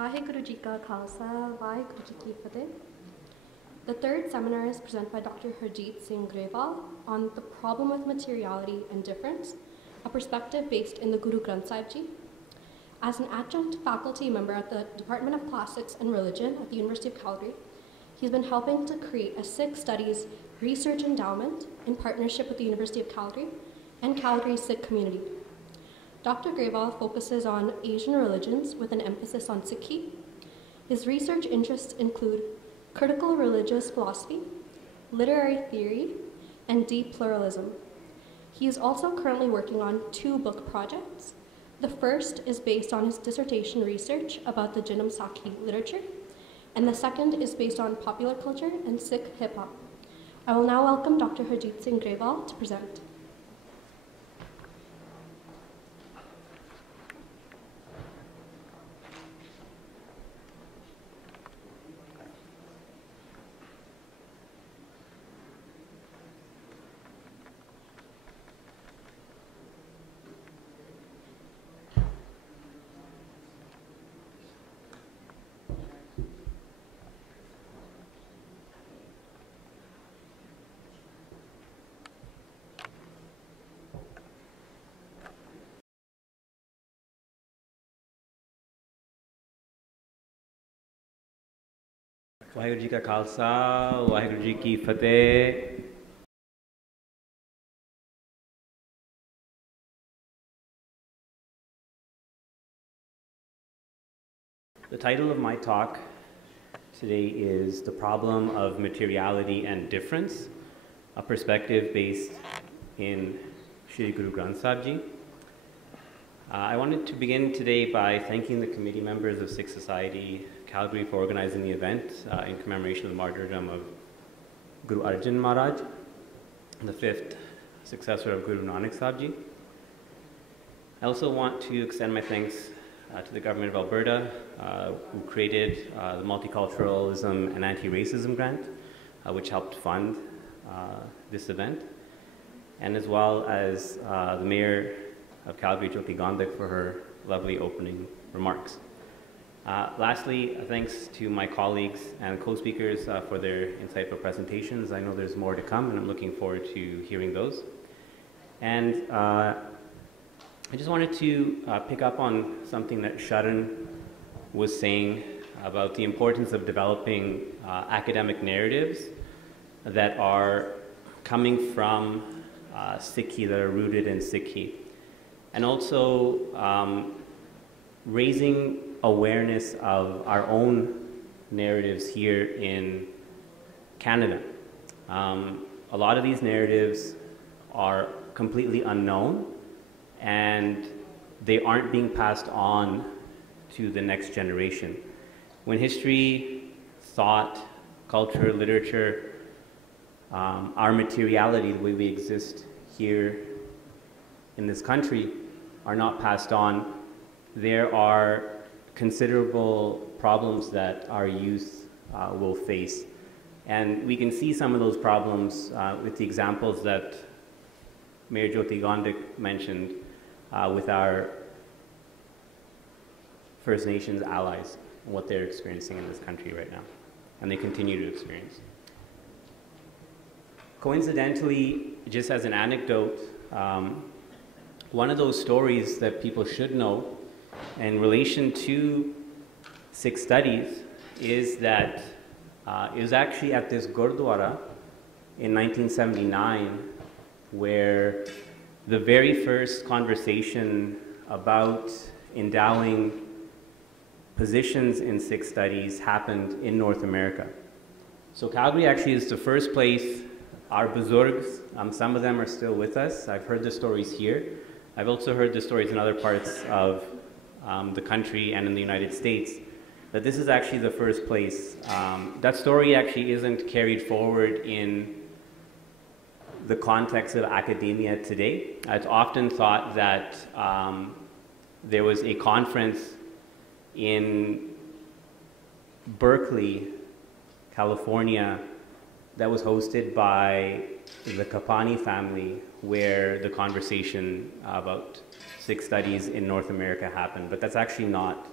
Vaheguru Ji Ka Khalsa, Vaheguru Ji Ki Fateh. The third seminar is presented by Dr. Harjit Singh Grewal on the problem with materiality and difference, a perspective based in the Guru Granth Sahib Ji. As an adjunct faculty member at the Department of Classics and Religion at the University of Calgary, he's been helping to create a Sikh Studies research endowment in partnership with the University of Calgary and Calgary's Sikh community. Dr. Grewal focuses on Asian religions with an emphasis on Sikhi. His research interests include critical religious philosophy, literary theory, and deep pluralism. He is also currently working on 2 book projects. The first is based on his dissertation research about the Jinam Sakhi literature, and the second is based on popular culture and Sikh hip-hop. I will now welcome Dr. Harjit Singh Grewal to present. Waheguru ji का खालसा वाहिगुरु जी की फतेह। The title of my talk today is The Problem of Materiality and Difference, a perspective based in Shri Guru Granth Sahib Ji. I wanted to begin today by thanking the committee members of Sikh Society Calgary for organizing the event in commemoration of the martyrdom of Guru Arjun Maharaj, the 5th successor of Guru Nanak Sahib Ji. I also want to extend my thanks to the government of Alberta, who created the Multiculturalism and Anti-Racism Grant, which helped fund this event, and as well as the Mayor of Calgary, Jyoti Gondik, for her lovely opening remarks. Lastly, thanks to my colleagues and co-speakers for their insightful presentations. I know there's more to come, and I'm looking forward to hearing those. And I just wanted to pick up on something that Sharan was saying about the importance of developing academic narratives that are coming from Sikhi, that are rooted in Sikhi, and also raising awareness of our own narratives here in Canada. A lot of these narratives are completely unknown, and they aren't being passed on to the next generation. When history, thought, culture, literature, our materiality, the way we exist here in this country, are not passed on, there are considerable problems that our youth will face. And we can see some of those problems with the examples that Mayor Jyoti Gondik mentioned with our First Nations allies and what they're experiencing in this country right now, and they continue to experience. Coincidentally, just as an anecdote, one of those stories that people should know in relation to Sikh studies is that it was actually at this Gurdwara in 1979 where the very first conversation about endowing positions in Sikh studies happened in North America. So Calgary actually is the first place. Our Buzurgs, some of them are still with us. I've heard the stories here. I've also heard the stories in other parts of the country and in the United States, that this is actually the first place. That story actually isn't carried forward in the context of academia today. It's often thought that there was a conference in Berkeley, California, that was hosted by the Kapani family, where the conversation about Sikh studies in North America happened. But that's actually not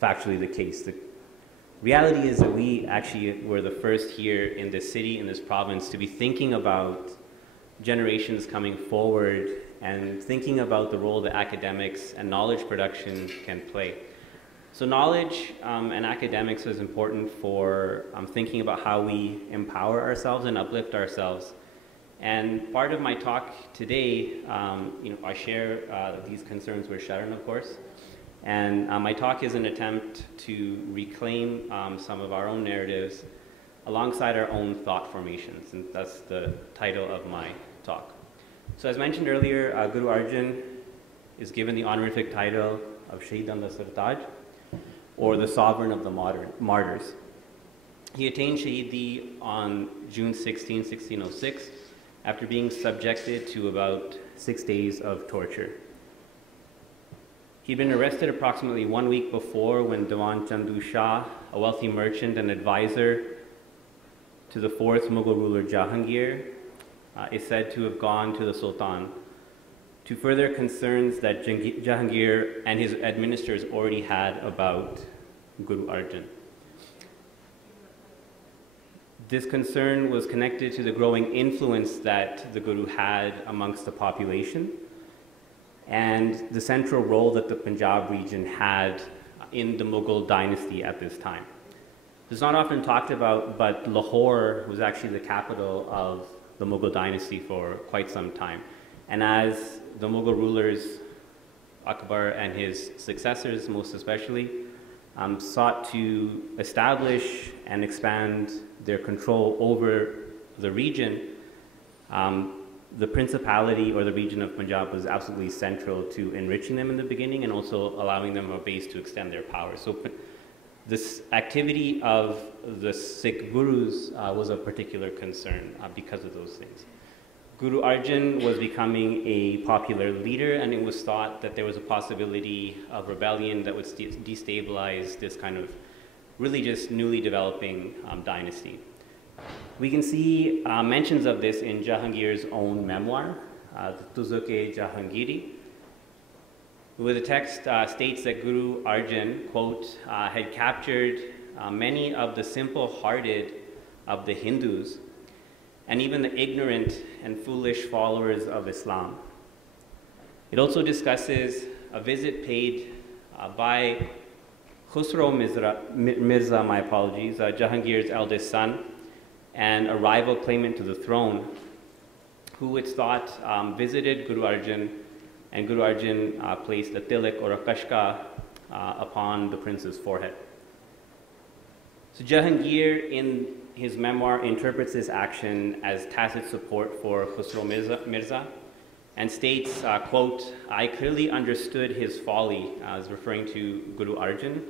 factually the case. The reality is that we actually were the first here in this city, in this province, to be thinking about generations coming forward and thinking about the role that academics and knowledge production can play. So knowledge and academics is important for thinking about how we empower ourselves and uplift ourselves. And part of my talk today, I share these concerns with Sharon, of course. And my talk is an attempt to reclaim some of our own narratives alongside our own thought formations. And that's the title of my talk. So as mentioned earlier, Guru Arjun is given the honorific title of Shaheed on the Sartaj, or the Sovereign of the Martyrs. He attained Shaheedi on June 16, 1606, after being subjected to about 6 days of torture. He'd been arrested approximately 1 week before when Dewan Chandu Shah, a wealthy merchant and advisor to the fourth Mughal ruler Jahangir, is said to have gone to the Sultan to further concerns that Jahangir and his administrators already had about Guru Arjan. This concern was connected to the growing influence that the Guru had amongst the population and the central role that the Punjab region had in the Mughal dynasty at this time. It's not often talked about, but Lahore was actually the capital of the Mughal dynasty for quite some time. And as the Mughal rulers, Akbar and his successors most especially, sought to establish and expand their control over the region, the principality or the region of Punjab was absolutely central to enriching them in the beginning and also allowing them a base to extend their power. So this activity of the Sikh gurus was a particular concern because of those things. Guru Arjan was becoming a popular leader, and it was thought that there was a possibility of rebellion that would destabilize this kind of really just newly developing dynasty. We can see mentions of this in Jahangir's own memoir, the Tuzuk-e-Jahangiri, where the text states that Guru Arjan, quote, had captured many of the simple-hearted of the Hindus and even the ignorant and foolish followers of Islam. It also discusses a visit paid by Khusro Mirza, my apologies, Jahangir's eldest son, and a rival claimant to the throne, who it's thought visited Guru Arjan, and Guru Arjan placed a tilak or a kashka upon the prince's forehead. So Jahangir, in his memoir, interprets this action as tacit support for Khusro Mirza and states, quote, "I clearly understood his folly," as referring to Guru Arjan.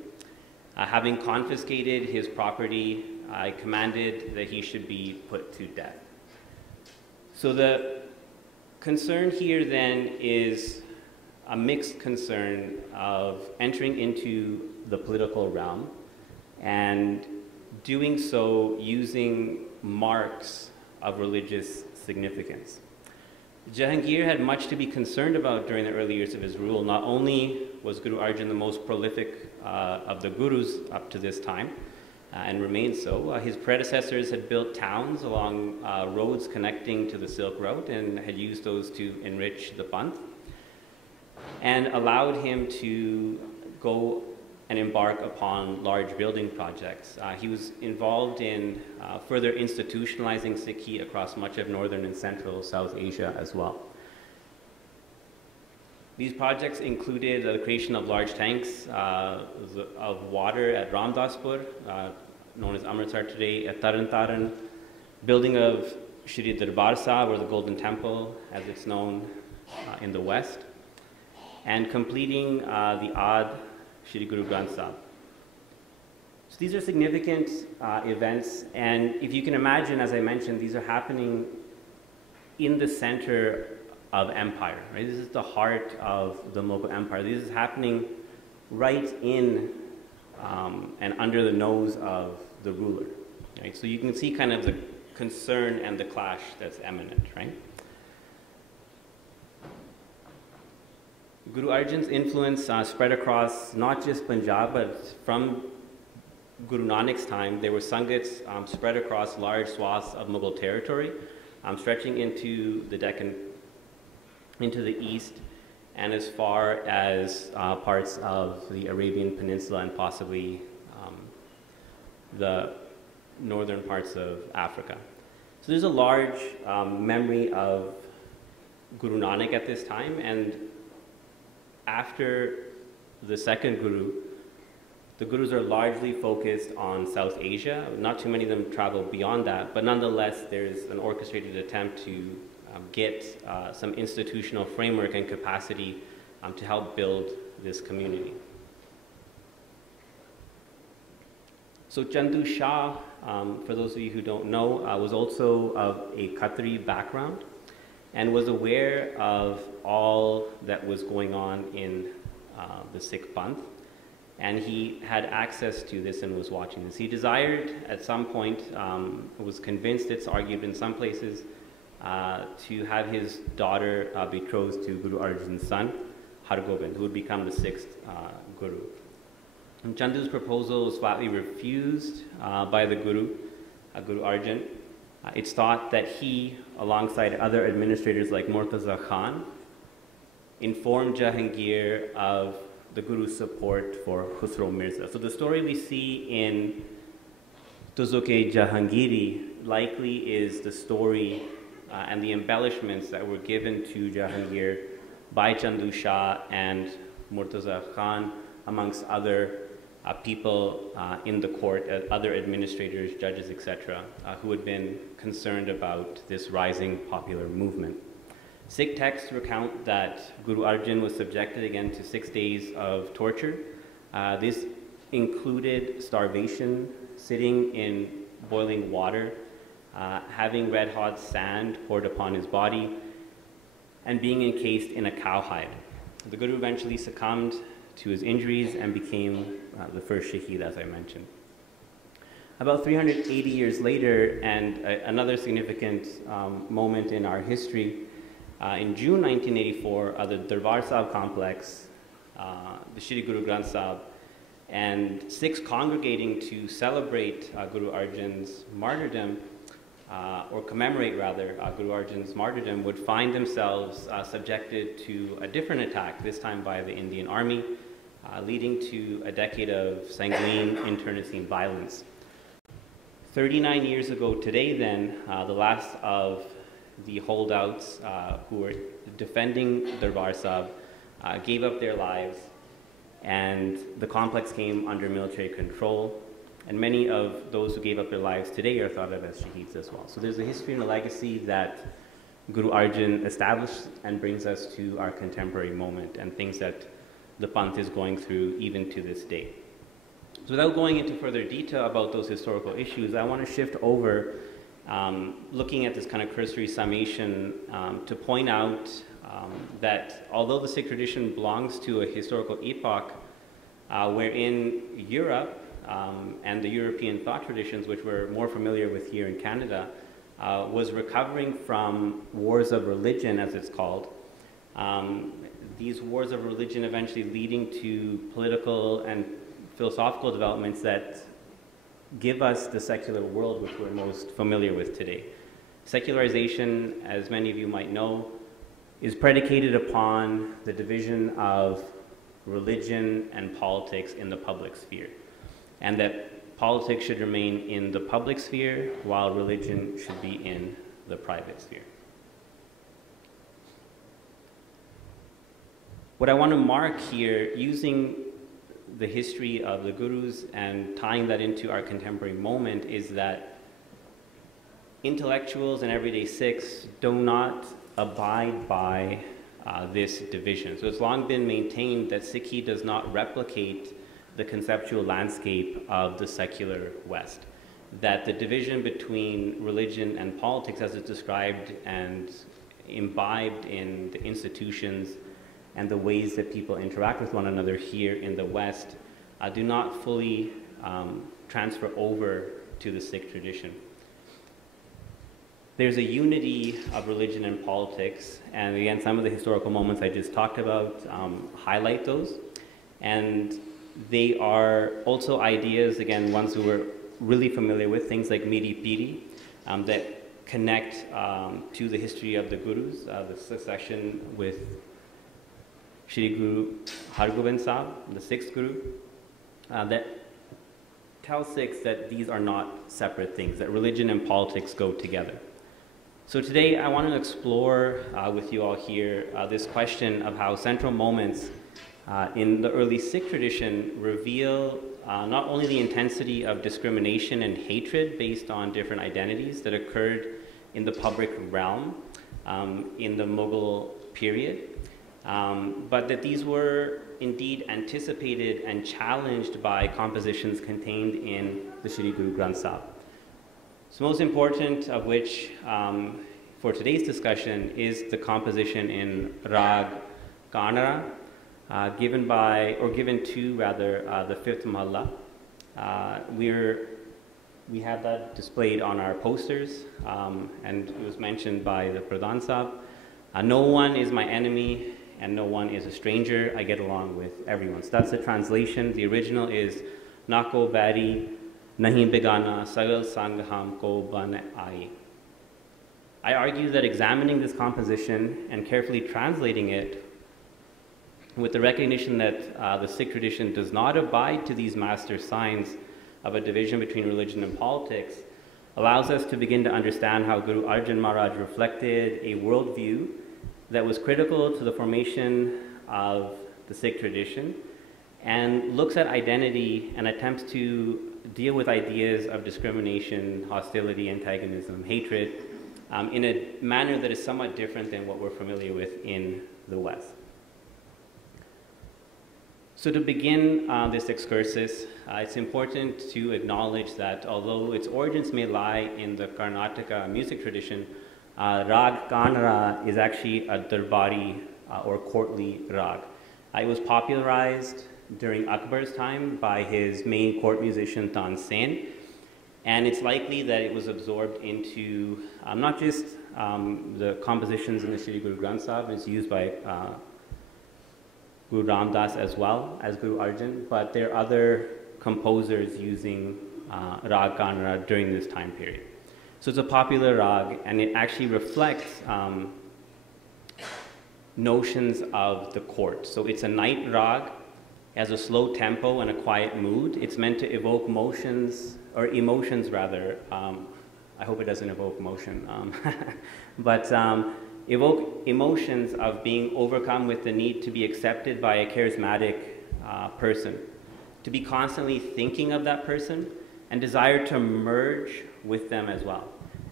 Having confiscated his property, I commanded that he should be put to death. So the concern here then is a mixed concern of entering into the political realm and doing so using marks of religious significance. Jahangir had much to be concerned about during the early years of his rule. Not only was Guru Arjan the most prolific of the gurus up to this time, and remains so, his predecessors had built towns along roads connecting to the Silk Route and had used those to enrich the Panth, and allowed him to go and embark upon large building projects. He was involved in further institutionalizing Sikhi across much of northern and central South Asia as well. These projects included the creation of large tanks of water at Ramdaspur, known as Amritsar today, at Taran Taran, building of Shri Darbar Sahib, or the Golden Temple, as it's known in the west, and completing the Ad Shri Guru Granth Sahib. So these are significant events, and if you can imagine, as I mentioned, these are happening in the center of empire, right? This is the heart of the Mughal Empire. This is happening right in and under the nose of the ruler, right? So you can see kind of the concern and the clash that's imminent, right? Guru Arjan's influence spread across not just Punjab, but from Guru Nanak's time, there were Sangats spread across large swaths of Mughal territory, stretching into the Deccan, into the east, and as far as parts of the Arabian Peninsula and possibly the northern parts of Africa. So there's a large memory of Guru Nanak at this time, and after the second Guru, the Gurus are largely focused on South Asia. Not too many of them travel beyond that, but nonetheless, there's an orchestrated attempt to get some institutional framework and capacity to help build this community. So Chandu Shah, for those of you who don't know, was also of a Khatri background and was aware of all that was going on in the Sikh Panth. And he had access to this and was watching this. He desired at some point, was convinced, it's argued in some places, to have his daughter betrothed to Guru Arjan's son, Hargobind, who would become the sixth Guru. And Chandu's proposal was flatly refused by the Guru, Guru Arjan. It's thought that he, alongside other administrators like Murtaza Khan, informed Jahangir of the Guru's support for Khusro Mirza. So the story we see in Tuzuk-e Jahangiri likely is the story and the embellishments that were given to Jahangir by Chandu Shah and Murtaza Khan, amongst other people in the court, other administrators, judges, etc., who had been concerned about this rising popular movement. Sikh texts recount that Guru Arjan was subjected again to 6 days of torture. This included starvation, sitting in boiling water, having red-hot sand poured upon his body, and being encased in a cowhide. The Guru eventually succumbed to his injuries and became the first Shaheed, as I mentioned. About 380 years later, and another significant moment in our history, in June 1984, the Darbar Sahib complex, the Shri Guru Granth Sahib, and Sikhs congregating to celebrate Guru Arjan's martyrdom, or commemorate rather Guru Arjan's martyrdom, would find themselves subjected to a different attack, this time by the Indian Army, leading to a decade of sanguine internecine violence. 39 years ago today then, the last of the holdouts who were defending Darbar Sahib gave up their lives, and the complex came under military control. And many of those who gave up their lives today are thought of as Shaheeds as well. So there's a history and a legacy that Guru Arjan established and brings us to our contemporary moment and things that the Panth is going through even to this day. So without going into further detail about those historical issues, I want to shift over, looking at this kind of cursory summation, to point out that although the Sikh tradition belongs to a historical epoch wherein Europe and the European thought traditions, which we're more familiar with here in Canada, was recovering from wars of religion, as it's called. These wars of religion eventually leading to political and philosophical developments that give us the secular world which we're most familiar with today. Secularization, as many of you might know, is predicated upon the division of religion and politics in the public sphere, and that politics should remain in the public sphere while religion should be in the private sphere. What I want to mark here, using the history of the Gurus and tying that into our contemporary moment, is that intellectuals and everyday Sikhs do not abide by this division. So it's long been maintained that Sikhi does not replicate the conceptual landscape of the secular West, that the division between religion and politics, as it's described and imbibed in the institutions and the ways that people interact with one another here in the West, do not fully transfer over to the Sikh tradition. there's a unity of religion and politics, and again, some of the historical moments I just talked about highlight those. And they are also ideas, again, ones we were really familiar with, things like Miri Piri, that connect to the history of the Gurus, the succession with Shri Guru Hargobind Sahib, the sixth Guru, that tell Sikhs that these are not separate things, that religion and politics go together. So today I want to explore with you all here this question of how central moments in the early Sikh tradition reveal not only the intensity of discrimination and hatred based on different identities that occurred in the public realm in the Mughal period, but that these were indeed anticipated and challenged by compositions contained in the Shri Guru Granth Sahib. So most important of which for today's discussion is the composition in Rag Kanara, given to the fifth Mahalla. We have that displayed on our posters, and it was mentioned by the Pradhan Sahib. No one is my enemy and no one is a stranger. I get along with everyone. So that's the translation. The original is Nako Bari Nahi Begana Sagal Sang Ham Ko Ban Ai. I argue that examining this composition and carefully translating it with the recognition that the Sikh tradition does not abide to these master signs of a division between religion and politics allows us to begin to understand how Guru Arjan Maharaj reflected a worldview that was critical to the formation of the Sikh tradition and looks at identity and attempts to deal with ideas of discrimination, hostility, antagonism, hatred in a manner that is somewhat different than what we're familiar with in the West. So to begin this excursus, it's important to acknowledge that although its origins may lie in the Karnataka music tradition, Rag Kanara is actually a Darbari or courtly rag. It was popularized during Akbar's time by his main court musician Tan Sen, and it's likely that it was absorbed into not just the compositions in the Shri Guru Granth Sahib, it's used by Guru Ram Das as well as Guru Arjan, but there are other composers using Rag Kanara during this time period. So it's a popular rag, and it actually reflects notions of the court. So it's a night rag, has a slow tempo and a quiet mood. It's meant to evoke emotions rather. I hope it doesn't evoke motion, but evoke emotions of being overcome with the need to be accepted by a charismatic person, to be constantly thinking of that person and desire to merge with them as well.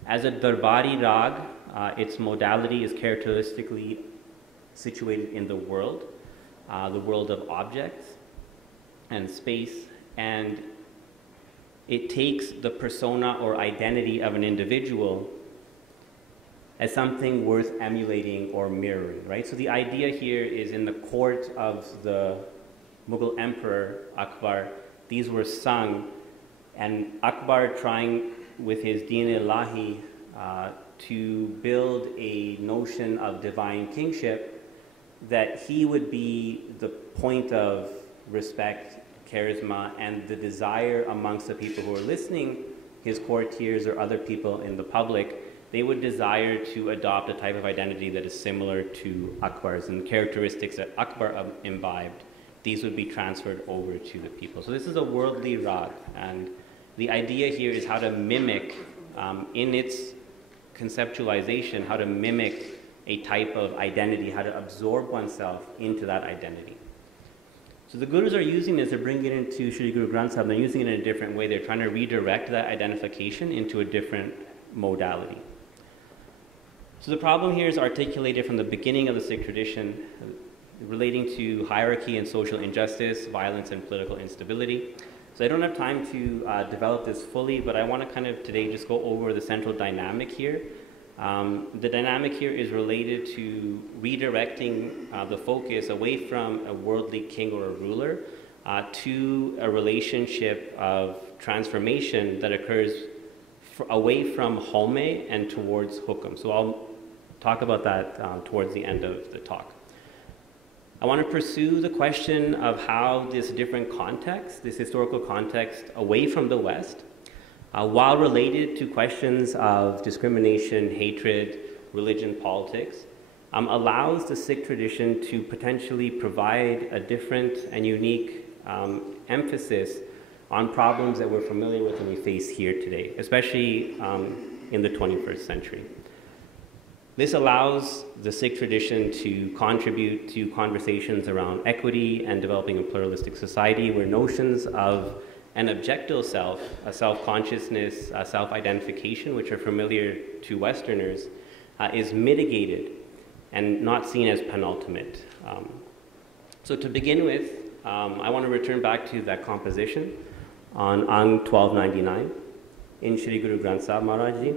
As a Darbari rag, its modality is characteristically situated in the world of objects and space, and it takes the persona or identity of an individual as something worth emulating or mirroring, right? So the idea here is in the court of the Mughal emperor Akbar, these were sung, and Akbar trying with his Deen-e-Ilahi to build a notion of divine kingship, that he would be the point of respect, charisma, and the desire amongst the people who are listening, his courtiers or other people in the public, they would desire to adopt a type of identity that is similar to Akbar's, and characteristics that Akbar imbibed, these would be transferred over to the people. So this is a worldly rag, and the idea here is how to mimic, in its conceptualization, how to mimic a type of identity, how to absorb oneself into that identity. So the Gurus are using this to bring it into Shri Guru Granth Sahib. They're using it in a different way. They're trying to redirect that identification into a different modality. So the problem here is articulated from the beginning of the Sikh tradition, relating to hierarchy and social injustice, violence and political instability. So I don't have time to develop this fully, but I want to kind of today just go over the central dynamic here. The dynamic here is related to redirecting the focus away from a worldly king or a ruler to a relationship of transformation that occurs away from home and towards hukam. So I'll talk about that towards the end of the talk. I want to pursue the question of how this different context, this historical context away from the West, while related to questions of discrimination, hatred, religion, politics, allows the Sikh tradition to potentially provide a different and unique emphasis on problems that we're familiar with and we face here today, especially in the 21st century. This allows the Sikh tradition to contribute to conversations around equity and developing a pluralistic society where notions of an objective self, a self-consciousness, a self-identification, which are familiar to Westerners, is mitigated and not seen as penultimate. So to begin with, I want to return back to that composition on Ang 1299 in Shri Guru Granth Sahib Maharaj Ji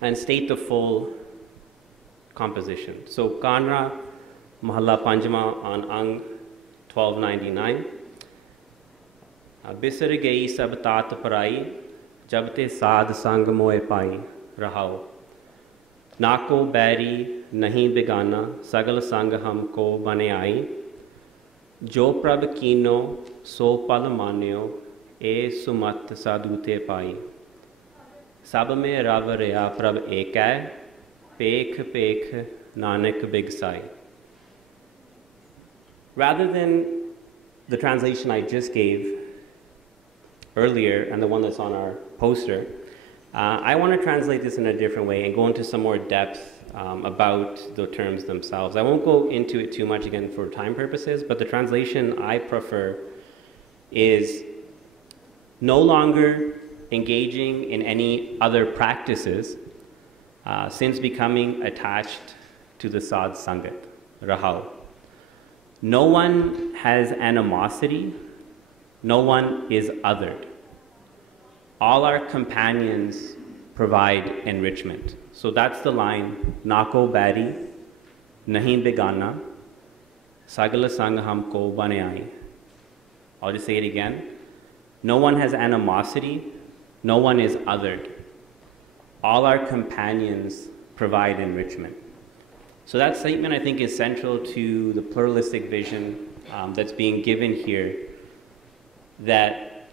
and state the full composition. So Kanra Mahalla Panjama on Ang 1299. बिसर गई सब तात पराई जब ते साध संग मोए पाई रहाओ नाको बैरी नहीं बेगाना सगल संग हमको बने आई जो प्रभ कीनो सो पल मान्यो ए सुमत साधुते पाई सब में रव रया प्रभ एक है पेख पेख Nanak बिगसाई. Rather than the translation I just gave earlier and the one that's on our poster, I want to translate this in a different way and go into some more depth about the terms themselves. I won't go into it too much again for time purposes, but the translation I prefer is no longer engaging in any other practices since becoming attached to the Sad Sangat, Rahal. No one has animosity. No one is othered. All our companions provide enrichment. So that's the line, Nako bari, nahi begana, sagala sang humko bane aaye. I'll just say it again. No one has animosity. No one is othered. All our companions provide enrichment. So that statement, I think, is central to the pluralistic vision that's being given here, that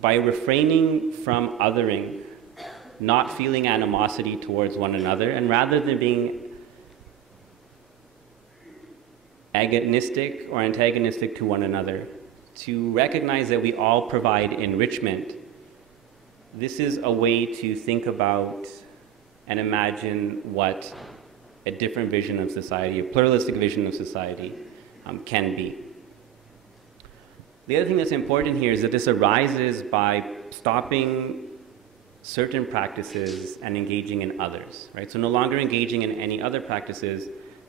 by refraining from othering, not feeling animosity towards one another, and rather than being agonistic or antagonistic to one another, to recognize that we all provide enrichment, this is a way to think about and imagine what a different vision of society, a pluralistic vision of society, can be. The other thing that's important here is that this arises by stopping certain practices and engaging in others, right? So no longer engaging in any other practices,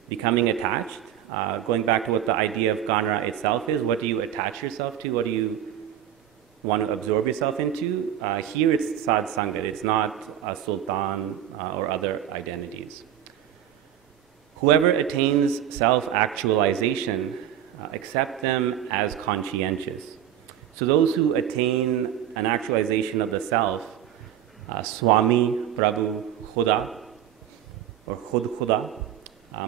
becoming attached, going back to what the idea of Ganra itself is. What do you attach yourself to? What do you want to absorb yourself into? Here it's Sad Sangat, it's not a sultan or other identities. Whoever attains self-actualization, accept them as conscientious. So those who attain an actualization of the self, Swami, Prabhu, Khuda, or Khud Khuda,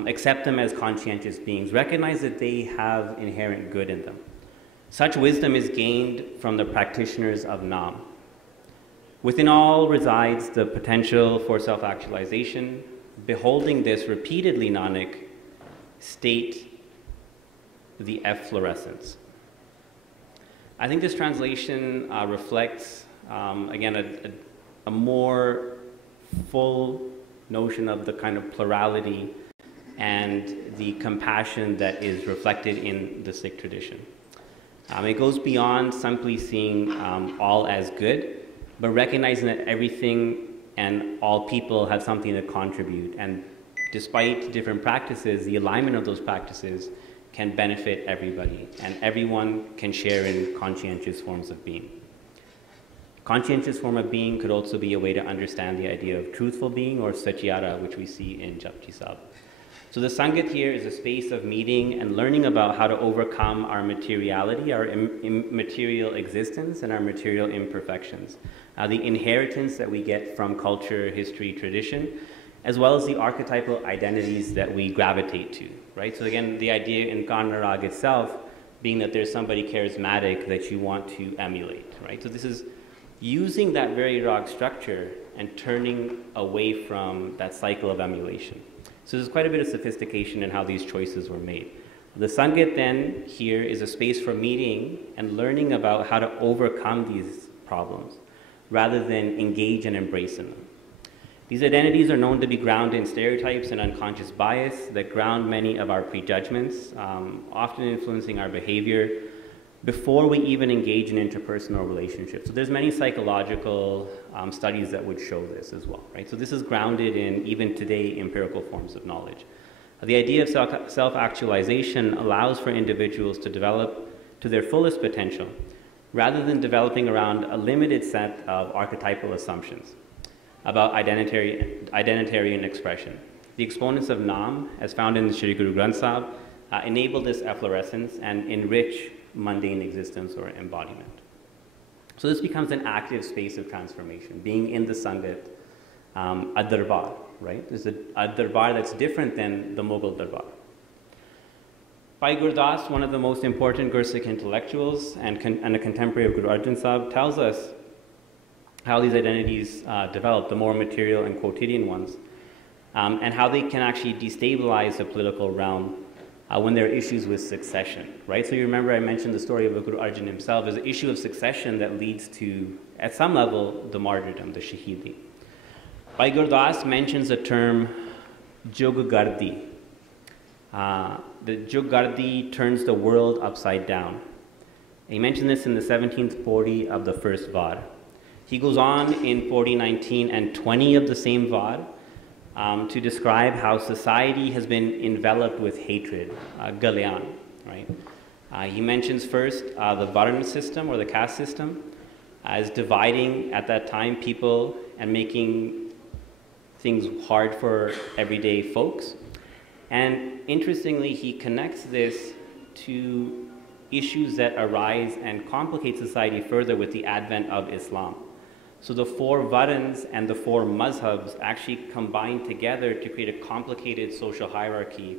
accept them as conscientious beings. Recognize that they have inherent good in them. Such wisdom is gained from the practitioners of Nam. Within all resides the potential for self-actualization. Beholding this repeatedly, Nanak, state the efflorescence. I think this translation reflects, again, a more full notion of the kind of plurality and the compassion that is reflected in the Sikh tradition. It goes beyond simply seeing all as good, but recognizing that everything and all people have something to contribute. And despite different practices, the alignment of those practices can benefit everybody, and everyone can share in conscientious forms of being. Conscientious form of being could also be a way to understand the idea of truthful being or satyara, which we see in Japji Sahib. So the Sangat here is a space of meeting and learning about how to overcome our materiality, our immaterial existence, and our material imperfections. The inheritance that we get from culture, history, tradition, as well as the archetypal identities that we gravitate to, right? So again, the idea in Karnarag itself being that there's somebody charismatic that you want to emulate, right? So this is using that very rag structure and turning away from that cycle of emulation. So there's quite a bit of sophistication in how these choices were made. The Sangat then here is a space for meeting and learning about how to overcome these problems rather than engage and embrace in them. These identities are known to be grounded in stereotypes and unconscious bias that ground many of our prejudgments, often influencing our behavior before we even engage in interpersonal relationships. So there's many psychological studies that would show this as well, right? So this is grounded in, even today, empirical forms of knowledge. The idea of self-actualization allows for individuals to develop to their fullest potential rather than developing around a limited set of archetypal assumptions about identitarian expression. The exponents of Nam, as found in the Shri Guru Granth Sahib, enable this efflorescence and enrich mundane existence or embodiment. So this becomes an active space of transformation, being in the Sangat, a darbar, right? There's a darbar that's different than the Mughal darbar. Bhai Gurdas, one of the most important Gursikh intellectuals and a contemporary of Guru Arjan Sahib, tells us how these identities develop, the more material and quotidian ones, and how they can actually destabilize the political realm when there are issues with succession, right? So you remember I mentioned the story of Guru Arjan himself. There's an issue of succession that leads to, at some level, the martyrdom, the Shaheedi. Bhai Gurdas mentions the term Juggardi. The Juggardi turns the world upside down. He mentioned this in the 17th Pori of the first Var. He goes on in Pori 19 and 20 of the same Var to describe how society has been enveloped with hatred, Galyan, right? He mentions first the Varna system or the caste system as dividing at that time people and making things hard for everyday folks. And interestingly, he connects this to issues that arise and complicate society further with the advent of Islam. So the four Varans and the four Mazhabs actually combine together to create a complicated social hierarchy,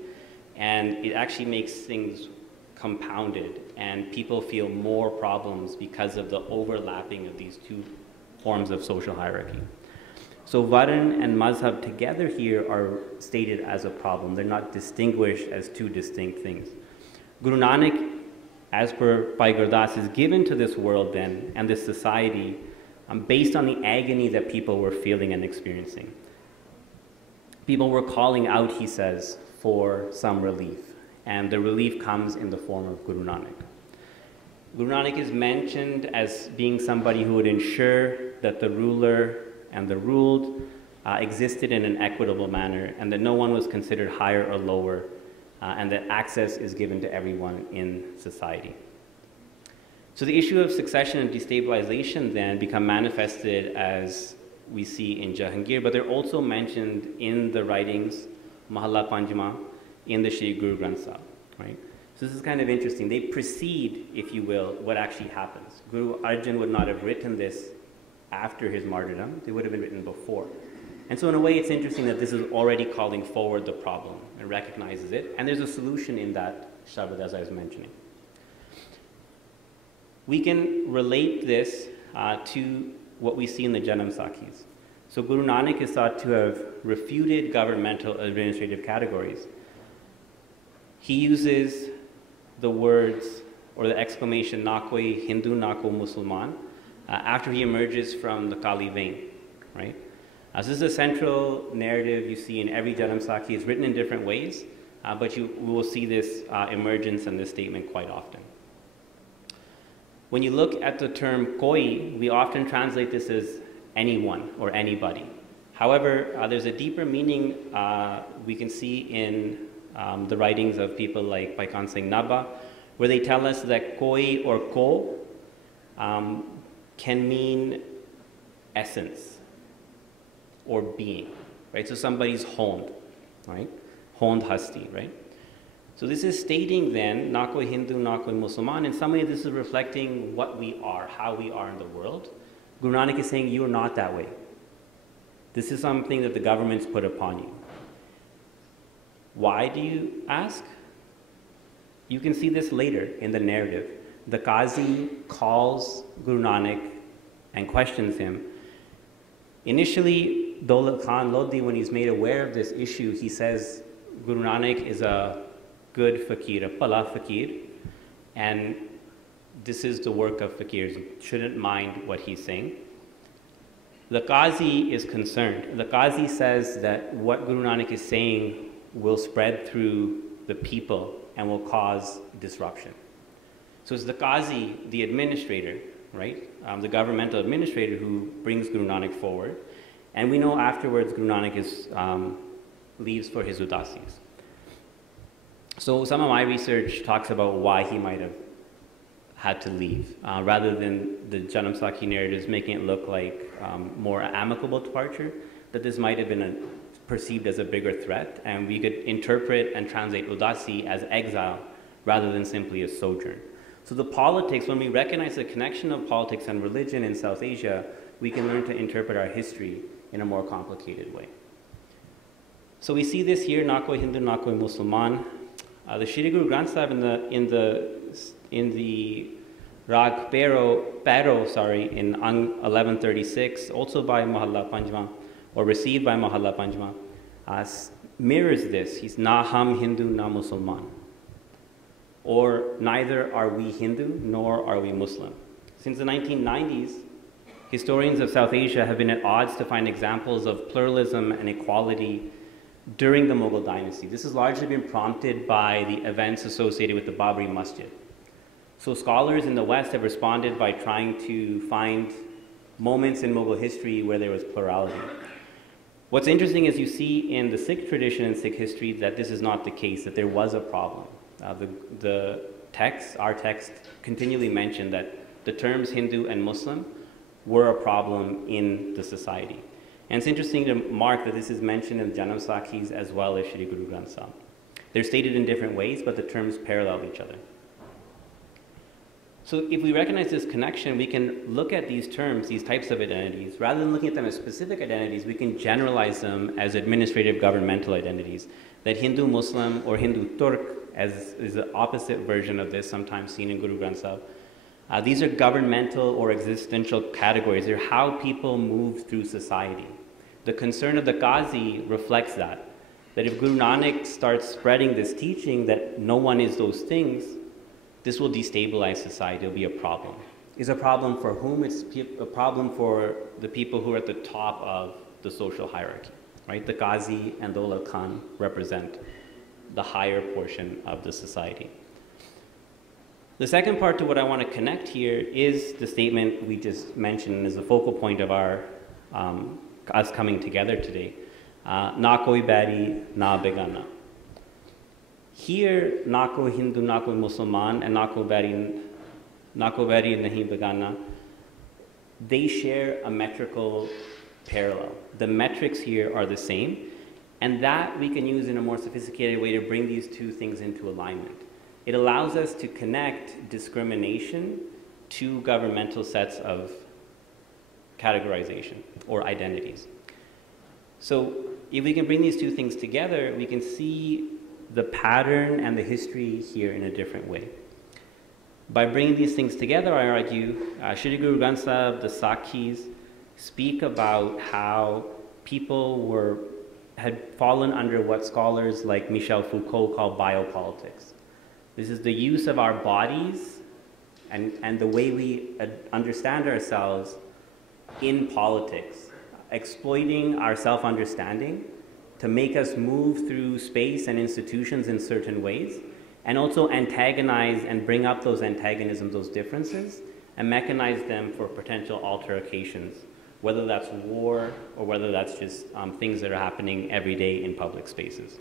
and it actually makes things compounded, and people feel more problems because of the overlapping of these two forms of social hierarchy. So Varan and Mazhab together here are stated as a problem. They're not distinguished as two distinct things. Guru Nanak, as per Bhai Gurdas, is given to this world then and this society based on the agony that people were feeling and experiencing. People were calling out, he says, for some relief, and the relief comes in the form of Guru Nanak. Guru Nanak is mentioned as being somebody who would ensure that the ruler and the ruled existed in an equitable manner, and that no one was considered higher or lower, and that access is given to everyone in society. So the issue of succession and destabilization then become manifested as we see in Jahangir, but they're also mentioned in the writings, Mahalla Panjma, in the Shri Guru Granth Sahib, right? So this is kind of interesting. They precede, if you will, what actually happens. Guru Arjan would not have written this after his martyrdom. They would have been written before. And so in a way, it's interesting that this is already calling forward the problem and recognizes it, and there's a solution in that Shabad, as I was mentioning. We can relate this to what we see in the Janam Sakhis. So Guru Nanak is thought to have refuted governmental administrative categories. He uses the words or the exclamation "Na koi Hindu, na koi Musliman" after he emerges from the Kali vein, right? So this is a central narrative you see in every Janam Sakhi. It's written in different ways, but we will see this emergence and this statement quite often. When you look at the term koi, we often translate this as anyone or anybody. However, there's a deeper meaning we can see in the writings of people like Baikan Singh Nabha, where they tell us that koi or ko can mean essence or being, right? So somebody's honed, right? Hond Hasti, right? So this is stating then, na koi Hindu, na koi Musliman. In some way, this is reflecting what we are, how we are in the world. Guru Nanak is saying, you are not that way. This is something that the government's put upon you. Why do you ask? You can see this later in the narrative. The Qazi calls Guru Nanak and questions him. Initially, Daulat Khan Lodi, when he's made aware of this issue, he says Guru Nanak is a good fakir, a pala fakir, and this is the work of fakirs. You shouldn't mind what he's saying. The Qazi is concerned. The Qazi says that what Guru Nanak is saying will spread through the people and will cause disruption. So it's the Qazi, the administrator, right? The governmental administrator who brings Guru Nanak forward. And we know afterwards Guru Nanak leaves for his udasis. So some of my research talks about why he might have had to leave, rather than the Janam Sakhi narratives making it look like more amicable departure, that this might have been perceived as a bigger threat, and we could interpret and translate udasi as exile rather than simply a sojourn. So the politics, when we recognize the connection of politics and religion in South Asia, we can learn to interpret our history in a more complicated way. So we see this here, na koi Hindu, na koi Musliman. The Shri Guru Granth Sahib in the Rag Pero, in 1136, also by Mahalla Panjma, or received by Mahalla Panjma, mirrors this. He's na ham Hindu, na Musulman. Or neither are we Hindu, nor are we Muslim. Since the 1990s, historians of South Asia have been at odds to find examples of pluralism and equality during the Mughal dynasty. This has largely been prompted by the events associated with the Babri Masjid. So scholars in the West have responded by trying to find moments in Mughal history where there was plurality. What's interesting is you see in the Sikh tradition and Sikh history that this is not the case, that there was a problem. The texts, our texts, continually mention that the terms Hindu and Muslim were a problem in the society. And it's interesting to mark that this is mentioned in Janam Sakhis as well as Shri Guru Granth Sahib. They're stated in different ways, but the terms parallel each other. So if we recognize this connection, we can look at these terms, these types of identities. Rather than looking at them as specific identities, we can generalize them as administrative governmental identities. That Hindu Muslim or Hindu Turk, as is the opposite version of this, sometimes seen in Guru Granth Sahib, these are governmental or existential categories. They're how people move through society. The concern of the Qazi reflects that if Guru Nanak starts spreading this teaching that no one is those things, this will destabilize society. It'll be a problem. It's a problem for whom? It's a problem for the people who are at the top of the social hierarchy, right? The Qazi and the Daulat Khan represent the higher portion of the society. The second part to what I want to connect here is the statement we just mentioned as the focal point of our us coming together today. Na koi bari, na begana. Here, na koi Hindu, na koi Musliman, and na koi bari nahi begana, they share a metrical parallel. The metrics here are the same, and that we can use in a more sophisticated way to bring these two things into alignment. It allows us to connect discrimination to governmental sets of categorization or identities. So if we can bring these two things together, we can see the pattern and the history here in a different way. By bringing these things together, I argue, Shri Guru Granth Sahib, the Sakhis, speak about how people had fallen under what scholars like Michel Foucault call biopolitics. This is the use of our bodies and the way we understand ourselves in politics, exploiting our self-understanding to make us move through space and institutions in certain ways, and also antagonize and bring up those antagonisms, those differences, and mechanize them for potential altercations, whether that's war or whether that's just things that are happening every day in public spaces.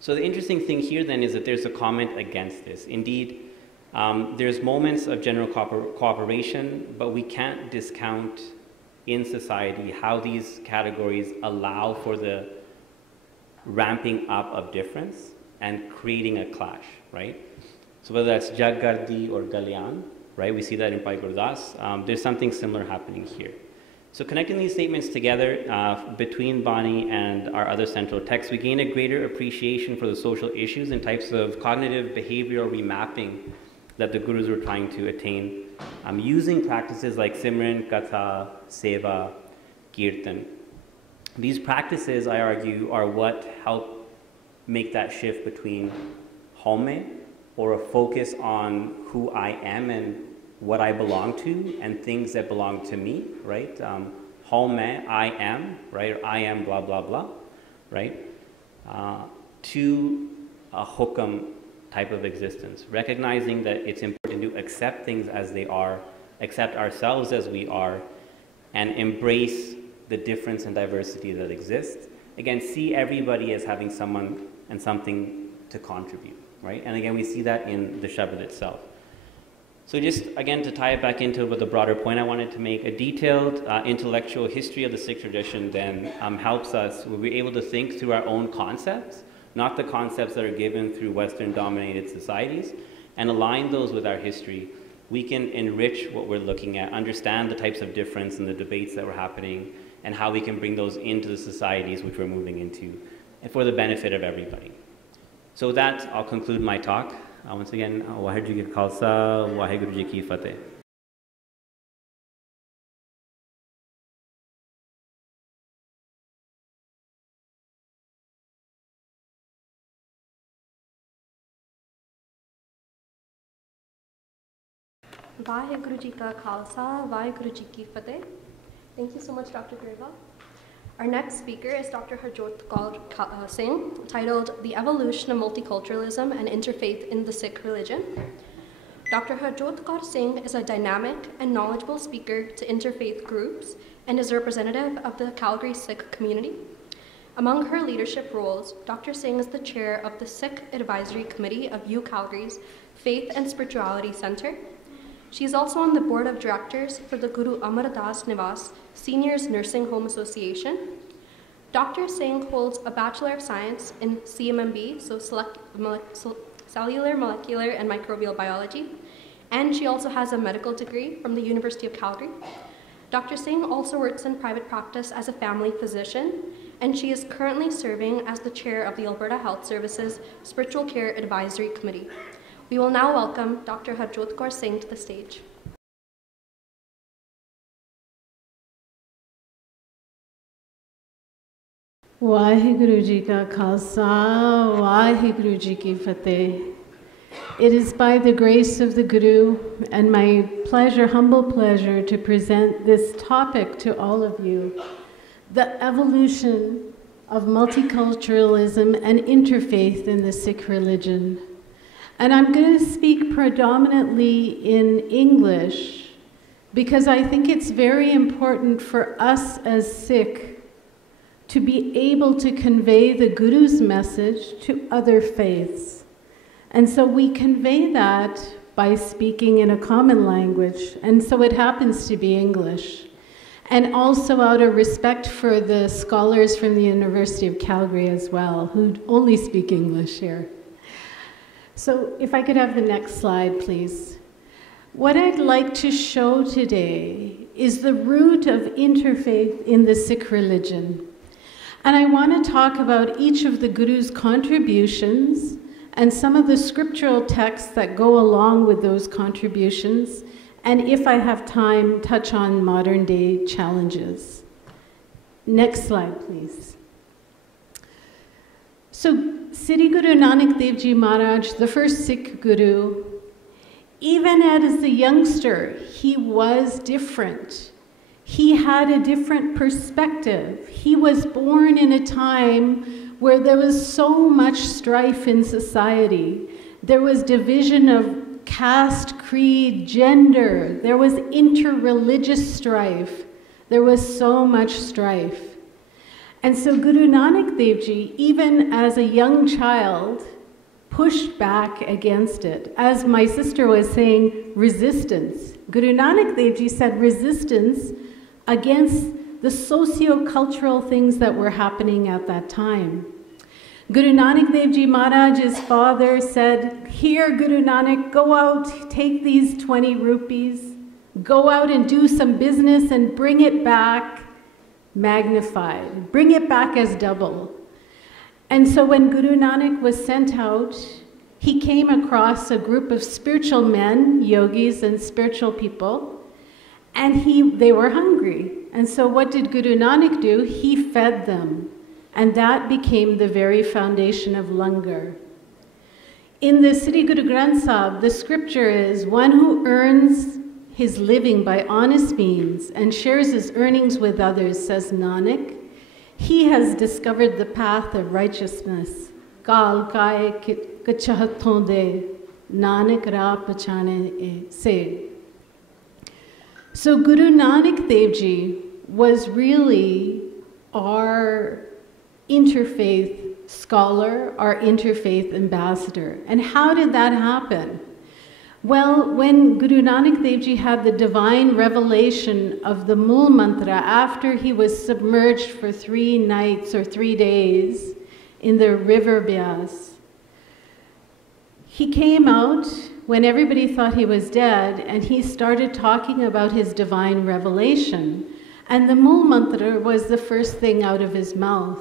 So the interesting thing here then is that there's a comment against this. Indeed, there's moments of general cooperation, but we can't discount in society how these categories allow for the ramping up of difference and creating a clash, right? So whether that's Jaggardi or Galyan, right? We see that in Bhai Gurdas. There's something similar happening here. So connecting these statements together between Bani and our other central texts, we gain a greater appreciation for the social issues and types of cognitive behavioral remapping that the Gurus were trying to attain using practices like Simran, Katha, Seva, Kirtan. These practices, I argue, are what help make that shift between home, or a focus on who I am and what I belong to, and things that belong to me, right? Home, I am, right? Or I am blah, blah, blah, right? To a hukam type of existence, recognizing that it's important to accept things as they are, accept ourselves as we are, and embrace the difference and diversity that exists. Again, see everybody as having someone and something to contribute, right? And again, we see that in the Shabad itself. So just, again, to tie it back into the broader point I wanted to make, a detailed intellectual history of the Sikh tradition then helps us, we'll be able to think through our own concepts, not the concepts that are given through Western-dominated societies, and align those with our history. We can enrich what we're looking at, understand the types of difference and the debates that were happening, and how we can bring those into the societies which we're moving into, and for the benefit of everybody. So with that, I'll conclude my talk. Once again, Waheguru Ji Ka Khalsa, Waheguru Ji Ki Fateh. Waheguru Ji Ka Khalsa, Waheguru Ji Ki Fateh. Thank you so much, Dr. Greva. Our next speaker is Dr. Harjot Kaur Singh, titled The Evolution of Multiculturalism and Interfaith in the Sikh Religion. Dr. Harjot Kaur Singh is a dynamic and knowledgeable speaker to interfaith groups and is a representative of the Calgary Sikh community. Among her leadership roles, Dr. Singh is the chair of the Sikh Advisory Committee of U Calgary's Faith and Spirituality Center. She is also on the board of directors for the Guru Amar Das Nivas Seniors Nursing Home Association. Dr. Singh holds a Bachelor of Science in CMMB, so Cellular, Molecular, and Microbial Biology, and she also has a medical degree from the University of Calgary. Dr. Singh also works in private practice as a family physician, and she is currently serving as the chair of the Alberta Health Services Spiritual Care Advisory Committee. We will now welcome Dr. Harjot Kaur Singh to the stage. Waheguru Ji Ka Khalsa, Waheguru Ji Ki Fateh. It is by the grace of the Guru and my pleasure, humble pleasure, to present this topic to all of you, the evolution of multiculturalism and interfaith in the Sikh religion. And I'm going to speak predominantly in English because I think it's very important for us as Sikh to be able to convey the Guru's message to other faiths. And so we convey that by speaking in a common language, and so it happens to be English. And also out of respect for the scholars from the University of Calgary as well, who only speak English here. So if I could have the next slide, please. What I'd like to show today is the root of interfaith in the Sikh religion. And I want to talk about each of the Guru's contributions and some of the scriptural texts that go along with those contributions, and if I have time, touch on modern day challenges. Next slide, please. So, Sri Guru Nanak Dev Ji Maharaj, the first Sikh Guru, even as a youngster, he was different. He had a different perspective. He was born in a time where there was so much strife in society. There was division of caste, creed, gender. There was interreligious strife. There was so much strife. And so Guru Nanak Dev Ji, even as a young child, pushed back against it. As my sister was saying, resistance. Guru Nanak Dev Ji said resistance against the socio-cultural things that were happening at that time. Guru Nanak Dev Ji Maharaj's father said, "Here, Guru Nanak, go out, take these 20 rupees, go out and do some business and bring it back magnified, bring it back as double." And so when Guru Nanak was sent out, he came across a group of spiritual men, yogis and spiritual people, and they were hungry. And so what did Guru Nanak do? He fed them. And that became the very foundation of langar. In the Sri Guru Granth Sahib, the scripture is, "One who earns his living by honest means and shares his earnings with others," says Nanak, "he has discovered the path of righteousness. Kal kai kachahathon de, Nanak ra pachane se." So Guru Nanak Dev Ji was really our interfaith scholar, our interfaith ambassador. And how did that happen? Well, when Guru Nanak Dev Ji had the divine revelation of the Mool Mantra after he was submerged for 3 nights or 3 days in the river Byas, he came out when everybody thought he was dead, and he started talking about his divine revelation. And the Mool Mantra was the first thing out of his mouth.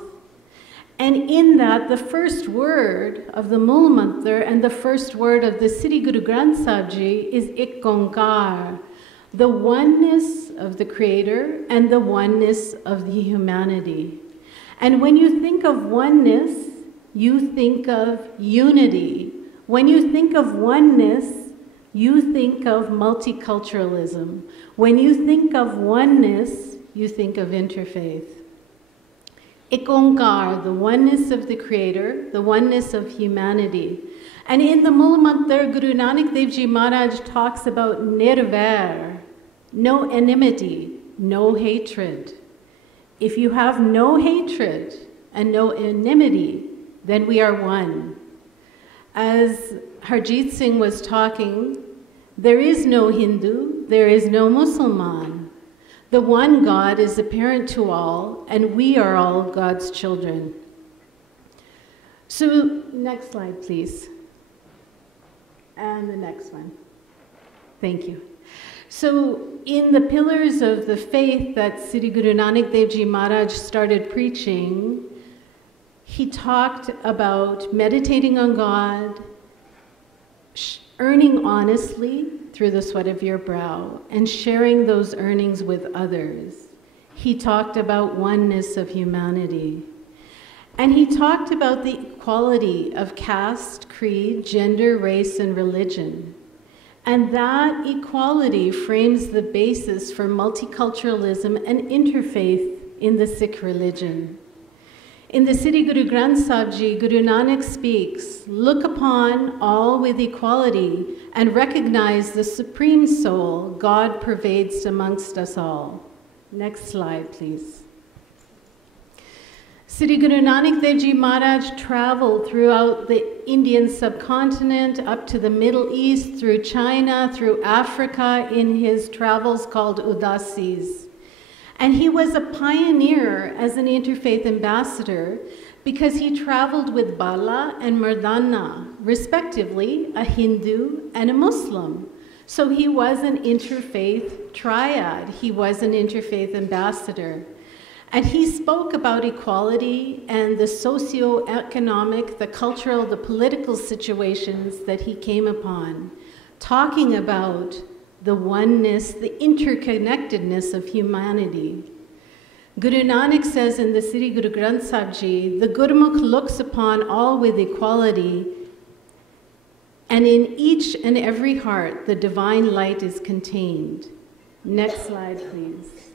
And in that, the first word of the Mool Mantra and the first word of the Sri Guru Granth Sahib Ji is Ik Onkar, the oneness of the Creator and the oneness of the humanity. And when you think of oneness, you think of unity. When you think of oneness, you think of multiculturalism. When you think of oneness, you think of interfaith. Ik Onkar, the oneness of the Creator, the oneness of humanity. And in the Mool Mantra, Guru Nanak Dev Ji Maharaj talks about nirvair, no enmity, no hatred. If you have no hatred and no enmity, then we are one. As Harjit Singh was talking, there is no Hindu, there is no Muslim. The one God is apparent to all, and we are all God's children. So, next slide, please. And the next one. Thank you. So, in the pillars of the faith that Sri Guru Nanak Dev Ji Maharaj started preaching, he talked about meditating on God, earning honestly through the sweat of your brow, and sharing those earnings with others. He talked about oneness of humanity. And he talked about the equality of caste, creed, gender, race, and religion. And that equality frames the basis for multiculturalism and interfaith in the Sikh religion. In the Sri Guru Granth Sahib Ji, Guru Nanak speaks, "Look upon all with equality and recognize the supreme soul God pervades amongst us all." Next slide, please. Sri Guru Nanak Dev Ji Maharaj traveled throughout the Indian subcontinent, up to the Middle East, through China, through Africa, in his travels called Udasis. And he was a pioneer as an interfaith ambassador because he traveled with Bala and Mardana, respectively, a Hindu and a Muslim. So he was an interfaith triad. He was an interfaith ambassador. And he spoke about equality and the socio-economic, the cultural, the political situations that he came upon, talking about the oneness, the interconnectedness of humanity. Guru Nanak says in the Sri Guru Granth Sahib Ji, "The Gurmukh looks upon all with equality, and in each and every heart the divine light is contained." Next slide, please.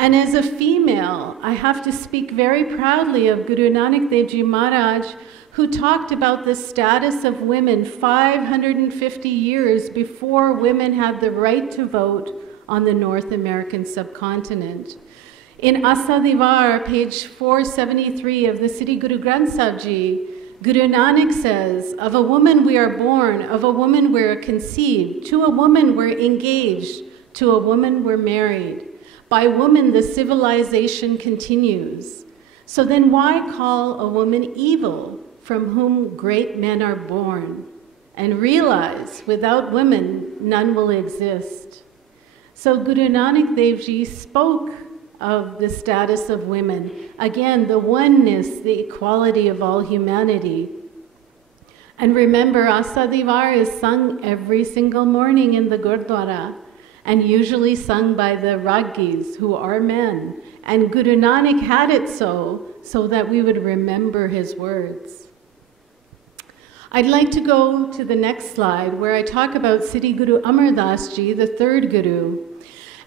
And as a female, I have to speak very proudly of Guru Nanak Dev Ji Maharaj, who talked about the status of women 550 years before women had the right to vote on the North American subcontinent. In Asa Divar, page 473 of the Sri Guru Granth Sahib Ji, Guru Nanak says, "Of a woman we are born, of a woman we're conceived, to a woman we're engaged, to a woman we're married. By woman the civilization continues." So then why call a woman evil from whom great men are born, and realize without women none will exist? So Guru Nanak Dev Ji spoke of the status of women. Again, the oneness, the equality of all humanity. And remember, Asa Divar is sung every single morning in the Gurdwara, and usually sung by the Raggis, who are men. And Guru Nanak had it so that we would remember his words. I'd like to go to the next slide where I talk about Siddhi Guru Amar Das Ji, the third Guru.